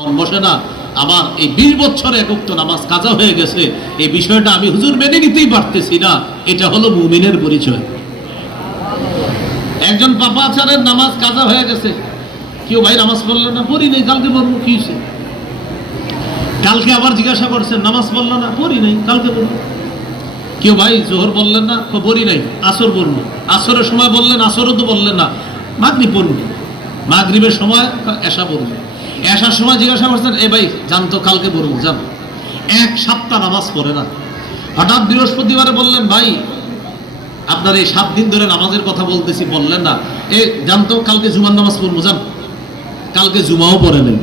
বসে না, আমার এই 20 বছরে এক ওয়াক্ত নামাজ কাজা হয়ে গেছে, এই বিষয়টা আমি হুজুর মেনে নিতেই পারতেছি না। এটা হলো মুমিনের পরিচয়। একজন পাপাচারের নামাজ কাজা হয়ে গেছে, কেউ ভাই নামাজ পড়লো না, পড়ি নেই, কালকে পড়বো, কি হয়েছে? কালকে আবার জিজ্ঞাসা করছেন, নামাজ পড়লো না, পড়ি নাই, কালকে পড়বো। কেউ ভাই জোহর বললেন না, পড়ি নাই, আসর পড়বো। আসরের সময় বললেন, আসরও তো বললেন না, মাগরিব পড়বো। মাগরিবের সময় এশা পড়বো। এশার সময় জিজ্ঞাসা করছেন, এ ভাই জানতো কালকে পড়বো, জান। 1 সপ্তাহ নামাজ পড়ে না। হঠাৎ বৃহস্পতিবারে বললেন, ভাই আপনার এই 7 দিন ধরে নামাজের কথা বলতেছি, বললেন না, এ জানতো কালকে জুমার নামাজ পড়বো, জান। কালকে জুমাও পড়ে নেন।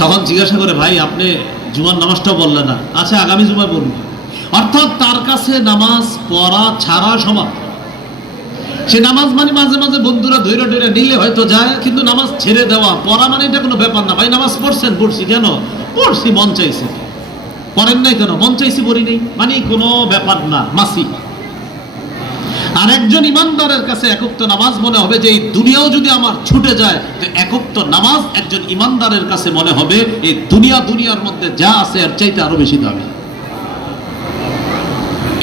তখন জিজ্ঞাসা করে, ভাই আপনি জুমার নামাজটাও বললেন না, আচ্ছা আগামী জুমায় পড়বো। অর্থাৎ তার কাছে নামাজ পড়া ছাড়া সমান। সে নামাজ মানে মাঝে মাঝে বন্ধুরা ধৈর্য ধৈর্য নিলে হয়তো যায়, কিন্তু নামাজ ছেড়ে দেওয়া, পড়া মানে এটা কোনো ব্যাপার না। ভাই নামাজ পড়ছেন, পড়ছি, কেন পড়ছি? মন চাইছে। পড়েন নাই কেন? মন চাইছি, পড়ি নেই, মানে কোনো ব্যাপার না, মাসি। আর একজন ইমানদারের কাছে এক ওয়াক্ত নামাজ মনে হবে যে এই দুনিয়াও যদি আমার ছুটে যায়, তো এক ওয়াক্ত নামাজ একজন ইমানদারের কাছে মনে হবে এই দুনিয়ার মধ্যে যা আছে এর চাইতে আরো বেশি দামি।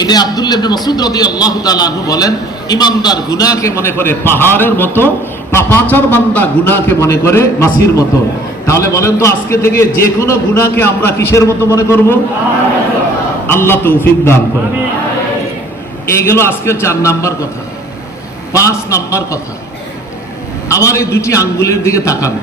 এটা আব্দুল্লাহ ইবনে মাসউদ রাদিয়াল্লাহু তাআলা আনহু বলেন, ইমানদার গুনাহকে মনে করে পাহাড়ের মতো, পাপাচার বান্দা গুনাহকে মনে করে মাছির মতো। তাহলে বলেন তো, আজকে থেকে যে কোনো গুনাহকে আমরা কিসের মতো মনে করব? আল্লাহ তৌফিক দান করেন। এই গেল আজকে 4 নাম্বার কথা। 5 নাম্বার কথা, আমার এই 2টি আঙ্গুলের দিকে তাকান।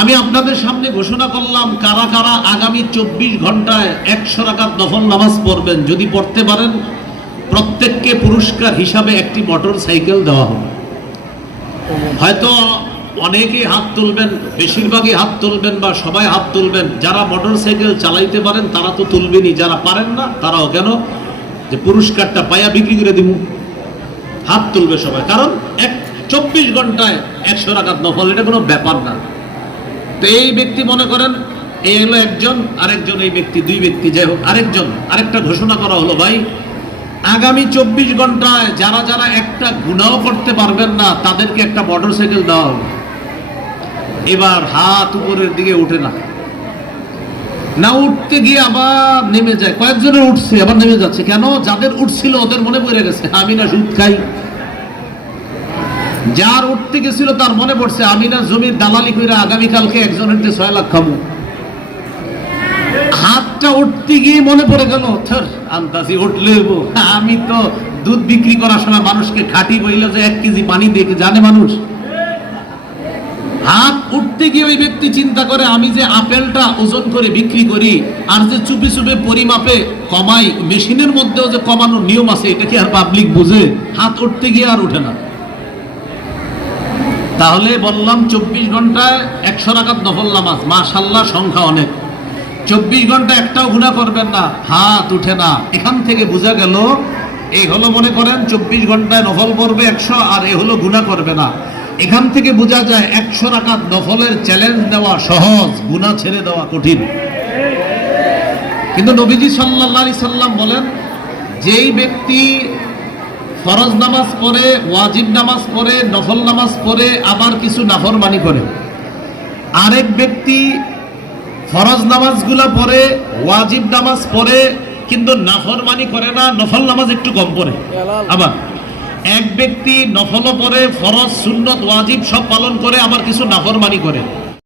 আমি আপনাদের সামনে ঘোষণা করলাম, কারা কারা আগামী 24 ঘন্টায় 100 রাকাত নফল নামাজ পড়বেন। যদি পড়তে পারেন, প্রত্যেককে পুরস্কার হিসাবে একটি মোটর সাইকেল দেওয়া হবে। হয়তো অনেকেই হাত তুলবেন, বেশিরভাগই হাত তুলবেন, বা সবাই হাত তুলবেন। যারা মোটর সাইকেল চালাইতে পারেন তারা তো তুলবেনই, যারা পারেন না তারাও কেন, যে পুরস্কারটা পায়া বিক্রি করে দিব, হাত তুলবে সবাই। কারণ 24 ঘন্টায় 100 রাকাত নফল, এটা কোনো ব্যাপার না। তো এই ব্যক্তি মনে করেন, এই হলো একজন, আরেকজন, এই ব্যক্তি 2 ব্যক্তি, যাই হোক, আরেকটা ঘোষণা করা হলো, ভাই আগামী 24 ঘন্টায় যারা যারা একটা গুনাহ করতে পারবেন না, তাদেরকে একটা মোটরসাইকেল দেওয়া হবে। এবার হাত উপরের দিকে উঠে না, না উঠতে গিয়ে আবার নেমে যায়। কয়েকজনের উঠছে, আবার নেমে যাচ্ছে। কেন? যাদের উঠছিল ওদের মনে পড়ে গেছে, আমি না সুদ খাই। যার উঠতে গেছিল তার মনে পড়ছে, আমি না জমির দালালি করে আগামীকালকে একজনের 6 লাখ খাবো। হাতটা উঠতে গিয়ে মনে পড়ে গেল, আন্দাজি উঠলে আমি তো দুধ বিক্রি করার সময় মানুষকে খাঁটি বইল যে 1 কেজি পানি দিয়ে জানে মানুষ। হাত উঠতে গিয়ে ওই ব্যক্তি চিন্তা করে, আমি যে আপেলটা ওজন করে বিক্রি করি আর যে চুপি চুপে পরিমাপে কমাই, মেশিনের মধ্যেও যে কমানোর নিয়ম আছে, এটা কি আর পাবলিক বুঝে? হাত উঠতে গিয়ে আর উঠে না। তাহলে বললাম 24 ঘন্টায় 100 রাকাত নফল নামাজ, মাশাআল্লাহ সংখ্যা অনেক। 24 ঘন্টা একটাও গুনাহ করবেন না, হাত উঠে না। এখান থেকে বোঝা গেল, এই হলো মনে করেন 24 ঘন্টায় নফল পড়বে 100, আর এ হলো গুনাহ করবে না। এখান থেকে বোঝা যায় 100 রাকাত নফলের চ্যালেঞ্জ দেওয়া সহজ, গুনাহ ছেড়ে দেওয়া কঠিন। কিন্তু নবীজি সাল্লাল্লাহু আলাইহি সাল্লাম বলেন, যেই ব্যক্তি ফরজ নামাজ পড়ে, ওয়াজিব নামাজ পড়ে, নফল নামাজ পড়ে, আবার কিছু নাফরমানি করে, আরেক ব্যক্তি ফরজ নামাজগুলা পড়ে, ওয়াজিব নামাজ পড়ে, কিন্তু নাফরমানি করে না, নফল নামাজ একটু কম পড়ে। আবার এক ব্যক্তি নফলও পড়ে, ফরজ, সুন্নত, ওয়াজিব সব পালন করে, আবার কিছু নাফরমানি করে।